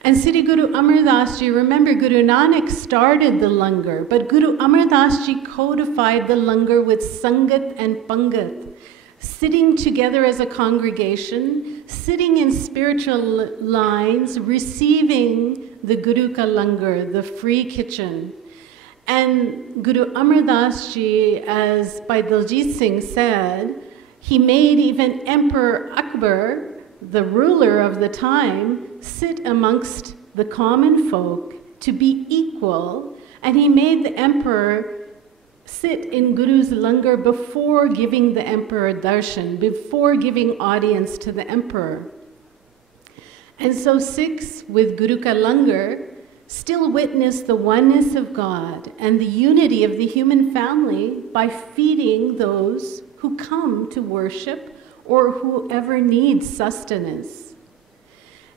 And Siddhi Guru Amar Das Ji, remember Guru Nanak started the langar, but Guru Amar Das Ji codified the langar with Sangat and Pangat, sitting together as a congregation, sitting in spiritual lines, receiving the Guru Ka Langar, the free kitchen. And Guru Amar Das Ji, as Bhai Daljit Singh said, he made even Emperor Akbar, the ruler of the time, sit amongst the common folk to be equal, and he made the emperor sit in Guru's langar before giving the emperor darshan, before giving audience to the emperor. And so Sikhs with Guru Ka Langar still witness the oneness of God and the unity of the human family by feeding those who come to worship or whoever needs sustenance.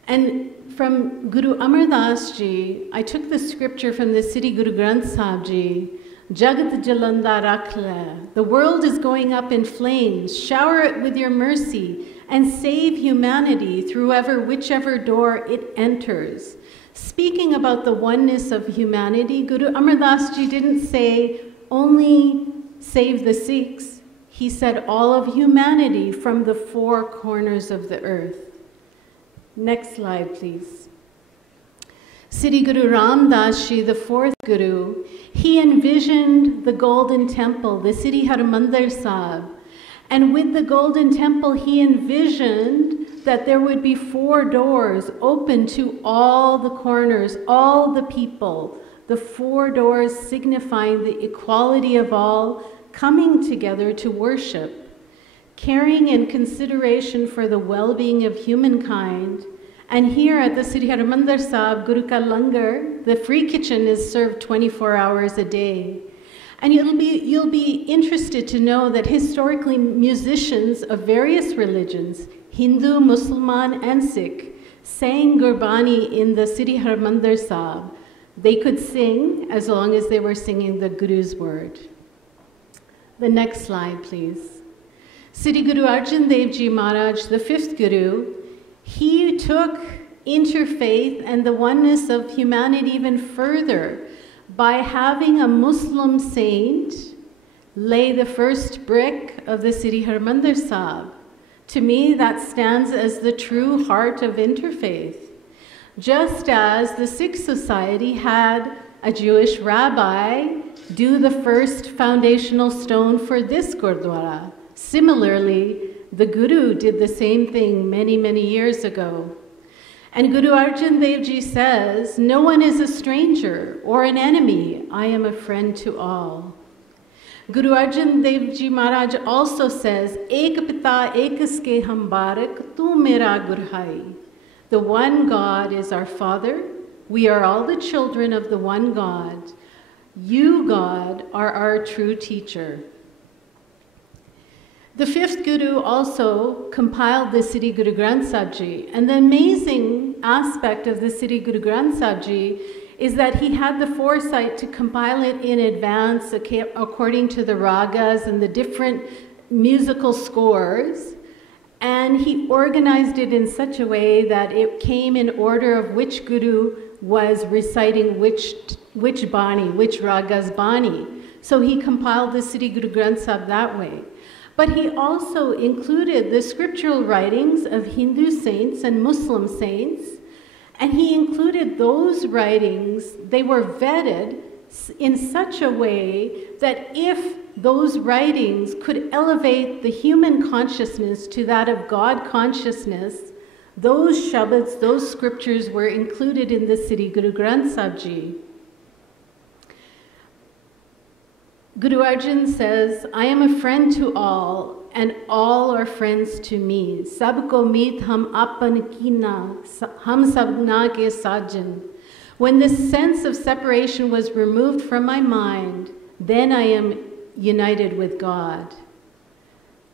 And from Guru Amar Das Ji, I took the scripture from the Siddhi Guru Granth Sahib Ji, Jagat Jalanda Rakhle, the world is going up in flames, shower it with your mercy, and save humanity through whichever door it enters. Speaking about the oneness of humanity, Guru Amar Das Ji didn't say only save the Sikhs. He said all of humanity from the four corners of the earth. Next slide, please. Siddhi Guru Ram Das Ji, the fourth Guru, he envisioned the Golden Temple, the Siddhi Harmandir Sahib. And with the Golden Temple, he envisioned that there would be four doors open to all the corners, all the people, the four doors signifying the equality of all coming together to worship, caring in consideration for the well-being of humankind. And here at the Siddhi Harmandir Sahib, Guru Ka Langar, the free kitchen is served 24 hours a day. And you'll be interested to know that historically musicians of various religions, Hindu, Muslim, and Sikh, sang Gurbani in the Siddhi Harmandir Sahib. They could sing as long as they were singing the Guru's word. The next slide, please. Siddhi Guru Arjun Dev Ji Maharaj, the fifth Guru, he took interfaith and the oneness of humanity even further by having a Muslim saint lay the first brick of the Siddhi Harmandir Sahib. To me, that stands as the true heart of interfaith. Just as the Sikh society had a Jewish rabbi do the first foundational stone for this Gurdwara. Similarly, the Guru did the same thing many, many years ago. And Guru Arjun Dev Ji says, no one is a stranger or an enemy. I am a friend to all. Guru Arjun Dev Ji Maharaj also says, Ek pita ekaske hum barak, tu mera gurhai. The one God is our Father. We are all the children of the one God. You, God, are our true teacher. The fifth Guru also compiled the Siddhi Guru Granth Sahib Ji. And the amazing aspect of the Siddhi Guru Granth Sahib Ji is that he had the foresight to compile it in advance according to the ragas and the different musical scores. And he organized it in such a way that it came in order of which Guru was reciting which Bani, which ragas Bani. So he compiled the Siddhi Guru Granth Sahib that way. But he also included the scriptural writings of Hindu saints and Muslim saints, and he included those writings, they were vetted in such a way that if those writings could elevate the human consciousness to that of God consciousness, those shabads, those scriptures were included in the Siddhi Guru Granth Sahib Ji. Guru Arjan says, I am a friend to all, and all are friends to me. Sabko meet hum apan kina, hum sabna ke sajan. When this sense of separation was removed from my mind, then I am united with God.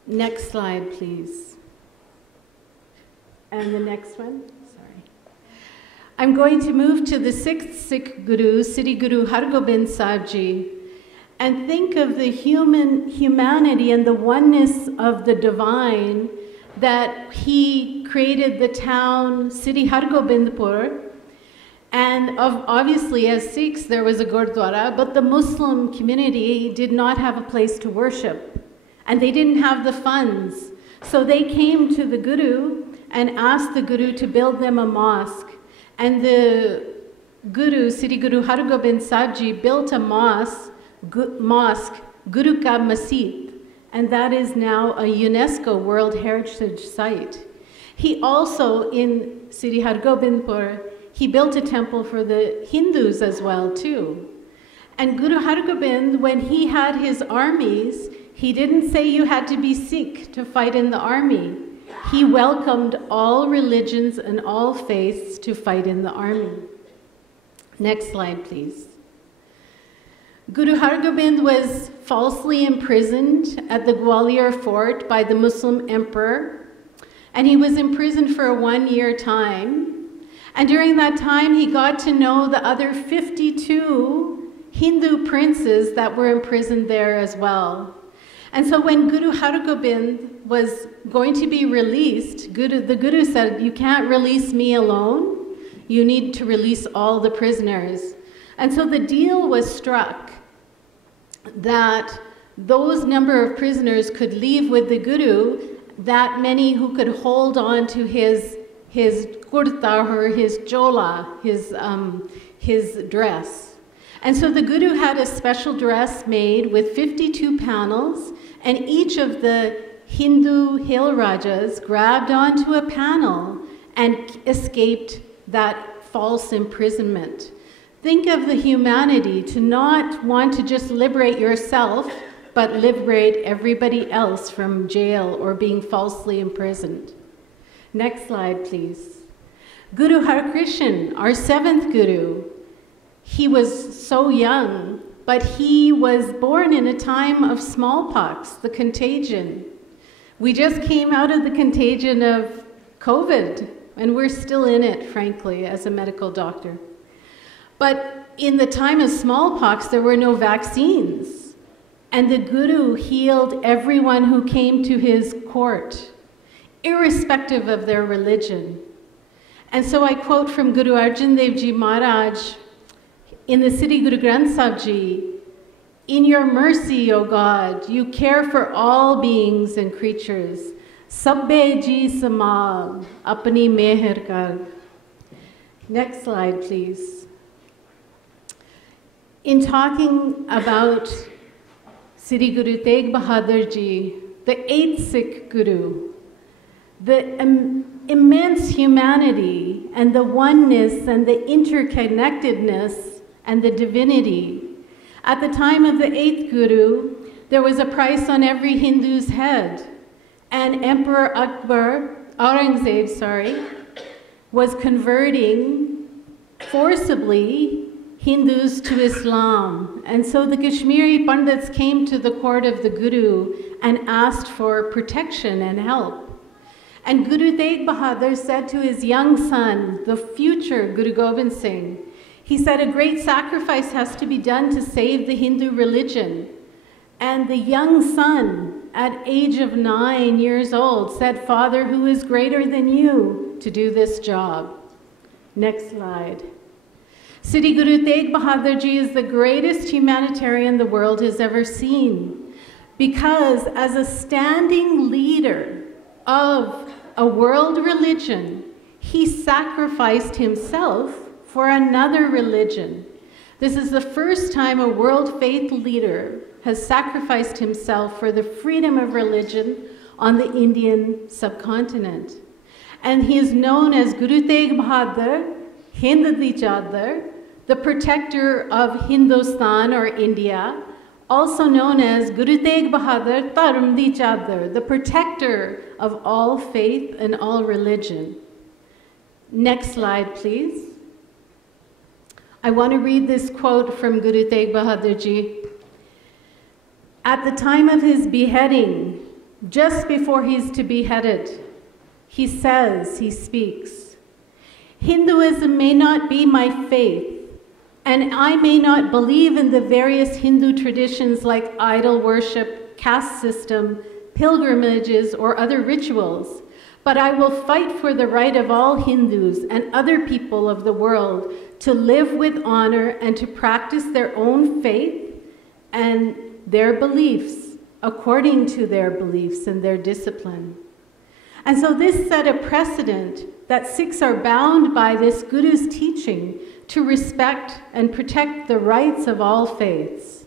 Next slide, please. And the next one, sorry. I'm going to move to the 6th Sikh Guru, Siddhi Guru Hargobind Sahib Ji, and think of the humanity and the oneness of the divine that he created the town Siddhi Hargobindpur. And obviously, as Sikhs, there was a Gurdwara, but the Muslim community did not have a place to worship. And they didn't have the funds. So they came to the Guru and asked the Guru to build them a mosque. And the Guru, Siddhi Guru Hargobind Sahib Ji, built a mosque, Guru Ka Masjid. And that is now a UNESCO World Heritage Site. He also, in Siddhi Hargobindpur, he built a temple for the Hindus as well, too. And Guru Hargobind, when he had his armies, he didn't say you had to be Sikh to fight in the army. He welcomed all religions and all faiths to fight in the army. Next slide, please. Guru Hargobind was falsely imprisoned at the Gwalior fort by the Muslim emperor, and he was imprisoned for a 1-year time. And during that time, he got to know the other 52 Hindu princes that were imprisoned there as well. And so when Guru Hargobind was going to be released, the Guru said, you can't release me alone. You need to release all the prisoners. And so the deal was struck that those number of prisoners could leave with the Guru, that many who could hold on to his kurta or his chola, his dress. And so the Guru had a special dress made with 52 panels, and each of the Hindu hill rajas grabbed onto a panel and escaped that false imprisonment. Think of the humanity to not want to just liberate yourself, but liberate everybody else from jail or being falsely imprisoned. Next slide, please. Guru Harkrishan, our 7th Guru, he was so young, but he was born in a time of smallpox, the contagion. We just came out of the contagion of COVID, and we're still in it, frankly, as a medical doctor. But in the time of smallpox, there were no vaccines, and the Guru healed everyone who came to his court, irrespective of their religion. And so I quote from Guru Arjun Dev Ji Maharaj in the Siddhi Guru Granth Sahib Ji, in your mercy, O God, you care for all beings and creatures. Sabbe ji samal, apni meher kar. Next slide, please. In talking about Siddhi Guru Tegh Bahadur Ji, the 8th Sikh Guru, the immense humanity and the oneness and the interconnectedness and the divinity. At the time of the 8th Guru, there was a price on every Hindu's head, and Emperor Aurangzeb, was converting forcibly Hindus to Islam. And so the Kashmiri Pandits came to the court of the Guru and asked for protection and help. And Guru Tegh Bahadur said to his young son, the future Guru Gobind Singh, he said, a great sacrifice has to be done to save the Hindu religion. And the young son, at age of 9 years old, said, Father, who is greater than you to do this job? Next slide. Siddhi Guru Tegh Bahadur Ji is the greatest humanitarian the world has ever seen, because as a standing leader of a world religion, he sacrificed himself for another religion. This is the first time a world faith leader has sacrificed himself for the freedom of religion on the Indian subcontinent. And he is known as Guru Tegh Bahadur, Hind Di Chadar, the protector of Hindustan or India, also known as Guru Tegh Bahadur Dharam Di Chadar, the protector of all faith and all religion. Next slide, please. I want to read this quote from Guru Tegh Bahadur Ji. At the time of his beheading, just before he's to be beheaded, he speaks, Hinduism may not be my faith, and I may not believe in the various Hindu traditions like idol worship, caste system, pilgrimages, or other rituals, but I will fight for the right of all Hindus and other people of the world to live with honor and to practice their own faith and their beliefs according to their beliefs and their discipline. And so this set a precedent that Sikhs are bound by this Guru's teaching to respect and protect the rights of all faiths.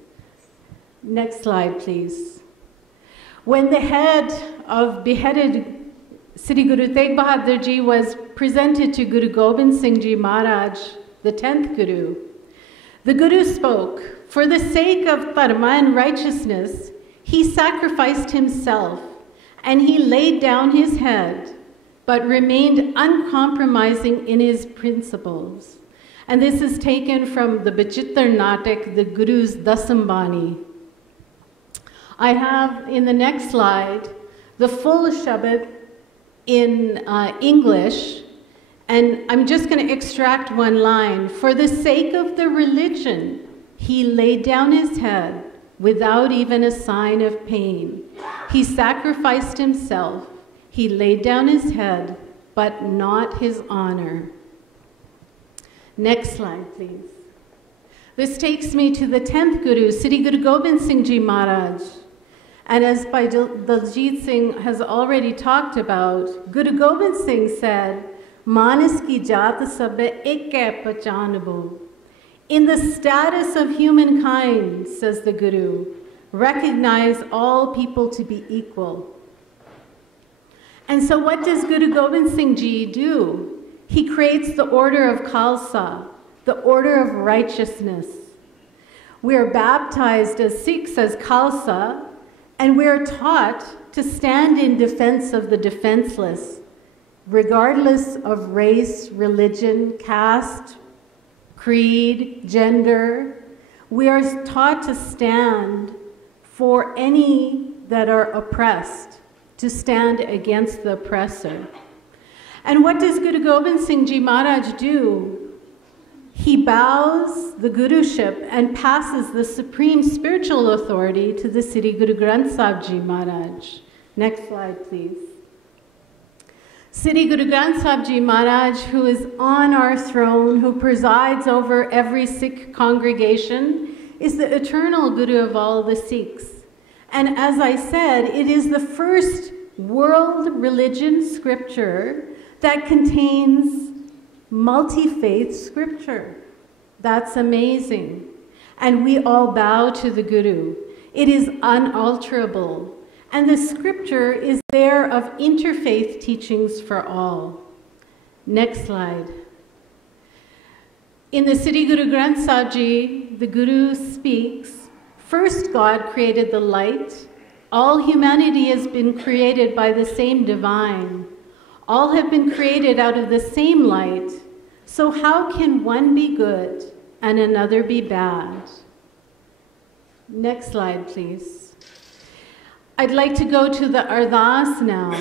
Next slide, please. When the head of beheaded Sri Guru Tegh Bahadur Ji was presented to Guru Gobind Singh Ji Maharaj, the 10th Guru, the Guru spoke, for the sake of dharma and righteousness, he sacrificed himself and he laid down his head, but remained uncompromising in his principles. And this is taken from the Bachittar Natak, the Guru's Dasambani. I have in the next slide the full Shabad in English, and I'm just going to extract one line. For the sake of the religion, he laid down his head without even a sign of pain. He sacrificed himself. He laid down his head, but not his honor. Next slide, please. This takes me to the 10th Guru, Sri Guru Gobind Singh Ji Maharaj. And as Bhai Daljit Singh has already talked about, Guru Gobind Singh said, Manas ki jaat sab ek hai pachanbo. In the status of humankind, says the Guru, recognize all people to be equal. And so what does Guru Gobind Singh Ji do? He creates the order of Khalsa, the order of righteousness. We are baptized as Sikhs as Khalsa, and we are taught to stand in defense of the defenseless, regardless of race, religion, caste, creed, gender. We are taught to stand for any that are oppressed, to stand against the oppressor. And what does Guru Gobind Singh Ji Maharaj do? He bows the Guruship and passes the supreme spiritual authority to the Sri Guru Granth Sahib Ji Maharaj. Next slide, please. Sri Guru Granth Sahib Ji Maharaj, who is on our throne, who presides over every Sikh congregation, is the eternal Guru of all the Sikhs. And as I said, it is the first world religion scripture that contains multi-faith scripture. That's amazing. And we all bow to the Guru. It is unalterable. And the scripture is there of interfaith teachings for all. Next slide. In the Sri Guru Granth Sahib Ji, the Guru speaks, first God created the light. All humanity has been created by the same divine. All have been created out of the same light. So how can one be good and another be bad? Next slide, please. I'd like to go to the Ardas now.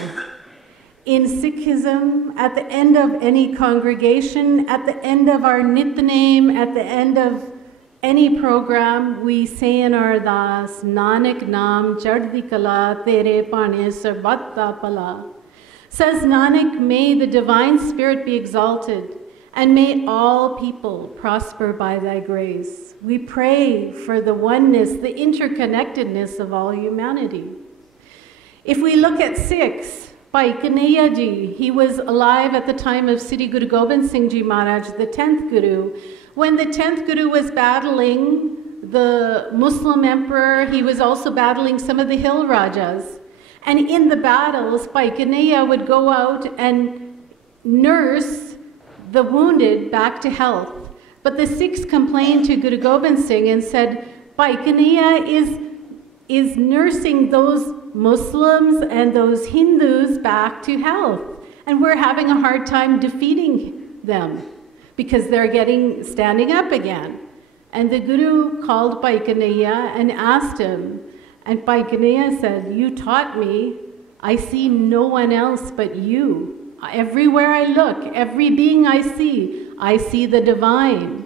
In Sikhism, at the end of any congregation, at the end of our Nitnem, at the end of any program, we say in our Ardas, Nanak Naam Chaddi Kala Tere Pane Sarbatta Pala. Says Nanak, may the divine spirit be exalted, and may all people prosper by thy grace. We pray for the oneness, the interconnectedness of all humanity. If we look at Sikhs, Bhai Kanhaiya Ji, he was alive at the time of Sri Guru Gobind Singh Ji Maharaj, the 10th Guru. When the 10th Guru was battling the Muslim emperor, he was also battling some of the hill Rajas. And in the battles, Bhai Kanhaiya would go out and nurse the wounded back to health. But the Sikhs complained to Guru Gobind Singh and said, Bhai Kanhaiya is nursing those Muslims and those Hindus back to health. And we're having a hard time defeating them because they're standing up again. And the Guru called Bhai Kanhaiya and asked him, and Bhai Kanhaiya said, "You taught me, I see no one else but you. Everywhere I look, every being I see the divine."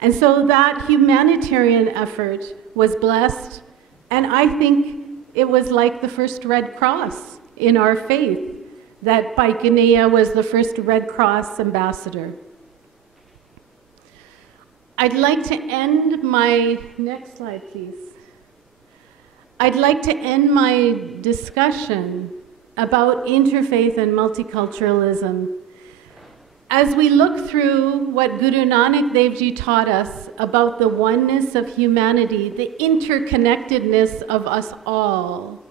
And so that humanitarian effort was blessed, and I think it was like the first Red Cross in our faith, that Bhai Kanhaiya was the first Red Cross ambassador. I'd like to end my, next slide please. I'd like to end my discussion about interfaith and multiculturalism. As we look through what Guru Nanak Dev Ji taught us about the oneness of humanity, the interconnectedness of us all,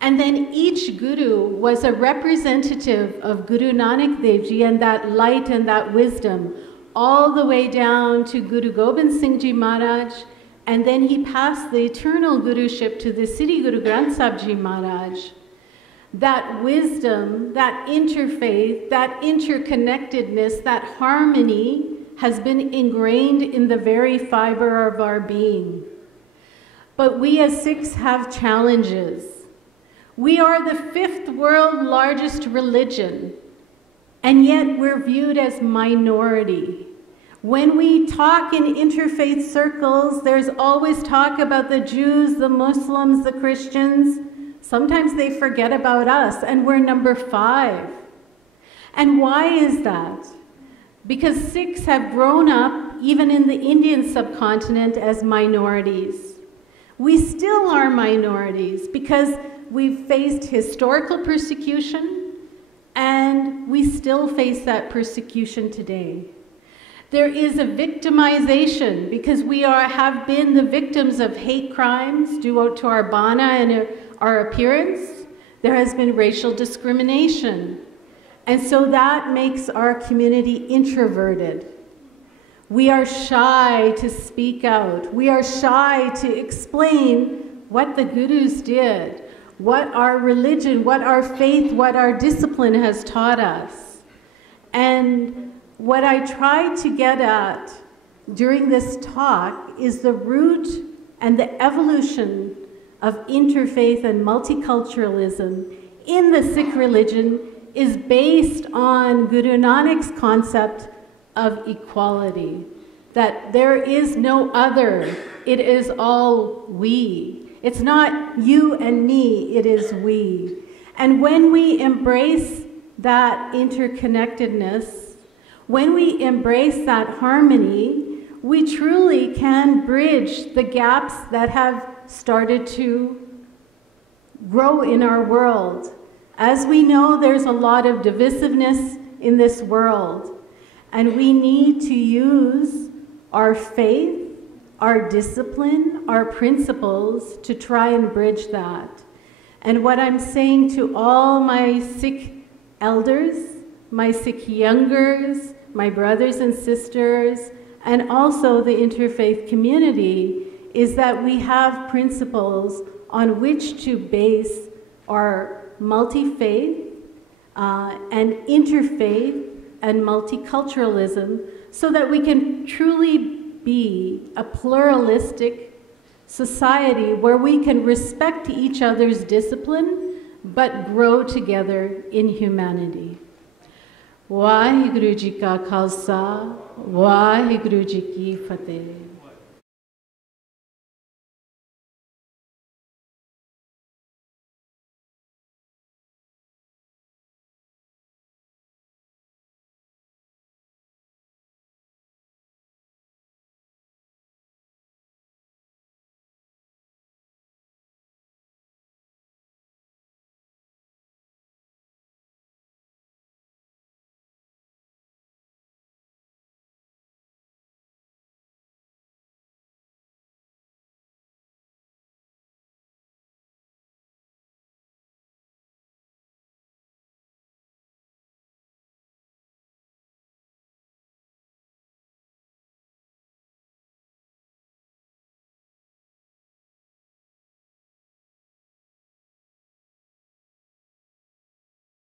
and then each Guru was a representative of Guru Nanak Dev Ji and that light and that wisdom, all the way down to Guru Gobind Singh Ji Maharaj, and then he passed the eternal Guruship to the Sri Guru Granth Sahib Ji Maharaj. That wisdom, that interfaith, that interconnectedness, that harmony has been ingrained in the very fiber of our being. But we as Sikhs have challenges. We are the 5th world largest religion, and yet we're viewed as minority. When we talk in interfaith circles, there's always talk about the Jews, the Muslims, the Christians. Sometimes they forget about us, and we're number 5. And why is that? Because Sikhs have grown up, even in the Indian subcontinent, as minorities. We still are minorities because we've faced historical persecution, and we still face that persecution today. There is a victimization because we have been the victims of hate crimes due to our bana and our appearance. There has been racial discrimination. And so that makes our community introverted. We are shy to speak out. We are shy to explain what the Gurus did, what our religion, what our faith, what our discipline has taught us. And what I try to get at during this talk is the root and the evolution of interfaith and multiculturalism in the Sikh religion is based on Guru Nanak's concept of equality, that there is no other, it is all we. It's not you and me, it is we. And when we embrace that interconnectedness, when we embrace that harmony, we truly can bridge the gaps that have started to grow in our world. As we know, there's a lot of divisiveness in this world, and we need to use our faith, our discipline, our principles to try and bridge that. And what I'm saying to all my Sikh elders, my Sikh youngers, my brothers and sisters, and also the interfaith community, is that we have principles on which to base our multi-faith and interfaith and multiculturalism so that we can truly be a pluralistic society where we can respect each other's discipline but grow together in humanity. Vaheguru Ji Ka Khalsa, Vaheguru Ji Ki Fateh.